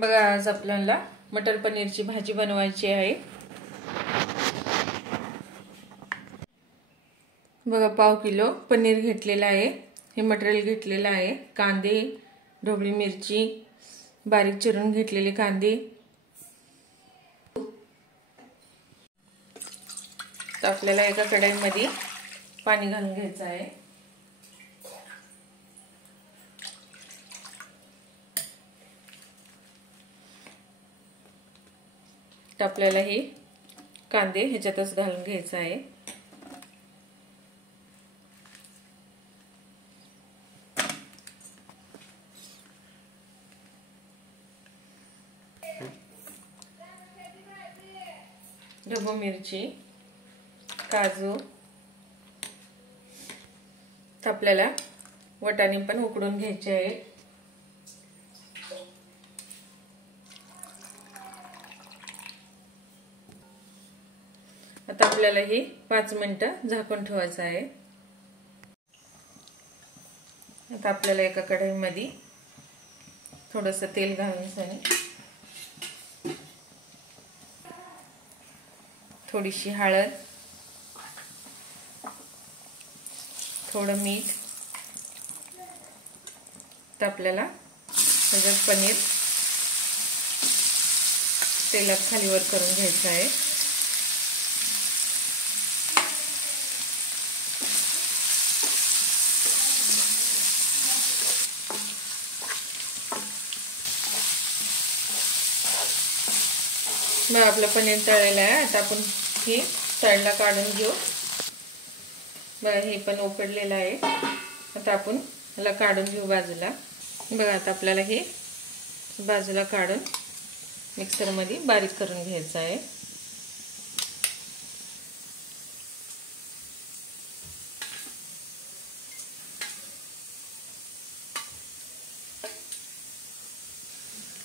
बघा, आज आपल्याला मटर पनीरची भाजी बनवायची आहे। बघा, पाव किलो पनीर घेतलेला आहे। हे मटेरियल घेतलेलं आहे। कांदे, ढोबळी मिरची, बारीक चिरून घेतलेले कांदे। तर आपल्याला एका कढईमध्ये पाणी घालून घ्यायचं आहे। तर आपल्याला हे कांदे ह्याच्यातच घालून घ्यायचं आहे। ढबू मिरची, काजू, तर आपल्याला वाटाणे पण उकडून घ्यायचे आहे। आता आपल्याला हे 5 मिनिटं झाकून ठेवायचं आहे। आता आपल्याला एका कढईमध्ये थोडंसं तेल घालून थोडीशी हळद, थोडं मीठ, तर आपल्याला त्याच्यात पनीर तेलात खालीवर करून घ्यायचं आहे। मग आपलं पनीर तळलेलं आहे। आता आपण हे साईडला काढून घेऊ। बघा, हे पण उकडलेलं आहे। आता आपण ह्याला काढून घेऊ बाजूला। बघा, आता आपल्याला हे बाजूला काढून मिक्सरमध्ये बारीक करून घ्यायचं आहे।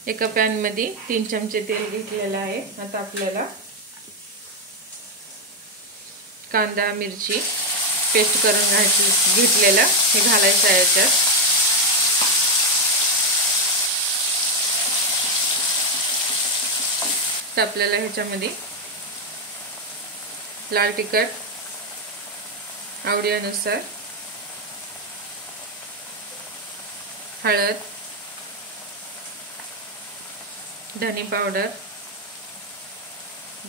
एका पॅन मध्ये 3 चमचे तेल घेतलेलं आहे। आता आपल्याला कांदा मिरची पेस्ट करून घेतलेला हे घालायचं आहे याच्यात। तर आपल्याला ह्याच्यामध्ये लाल तिखट आवडीनुसार, हळद, धने पावडर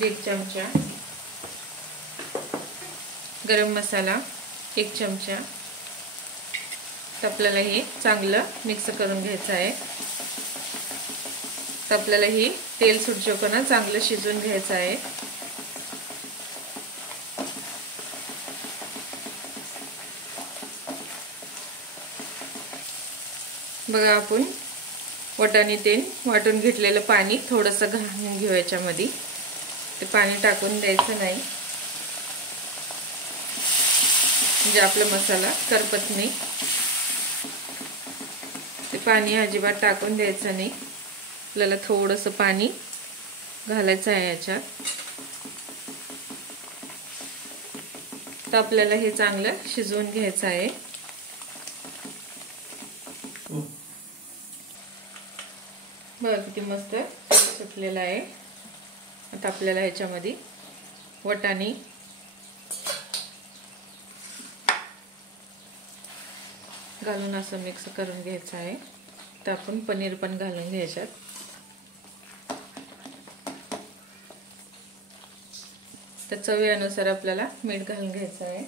1 चमचा, गरम मसाला 1 चमचा, तर आपल्याला हे चांगलं मिक्स करून घ्यायचं आहे। तर आपल्याला हे तेल सुटजोपणा चांगलं शिजवून घ्यायचं आहे। बघा, आपण वाटाणे तेल वाटून घेतलेलं पाणी थोडंसं घालून घेऊ याच्यामध्ये। ते पाणी टाकून द्यायचं नाही, म्हणजे आपला मसाला करपत नाही। ते पाणी अजिबात टाकून द्यायचं नाही। आपल्याला थोडंसं पाणी घालायचं आहे याच्यात। तर आपल्याला हे चांगलं शिजवून घ्यायचं आहे। बघा, किती मस्त सुटलेलं आहे। आता आपल्याला ह्याच्यामध्ये वाटाणे घालून असं मिक्स करून घ्यायचं आहे। तर आपण पनीर पण घालून घ्यायच्यात। तर चवीनुसार आपल्याला मीठ घालून घ्यायचं आहे।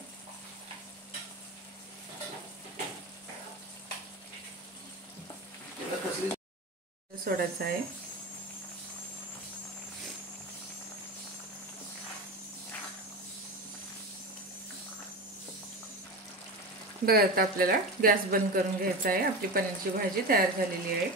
सोडायचं आहे। बघा, आता आपल्याला गॅस बंद करून घ्यायचा आहे। आपली पनीरची भाजी तयार झालेली आहे।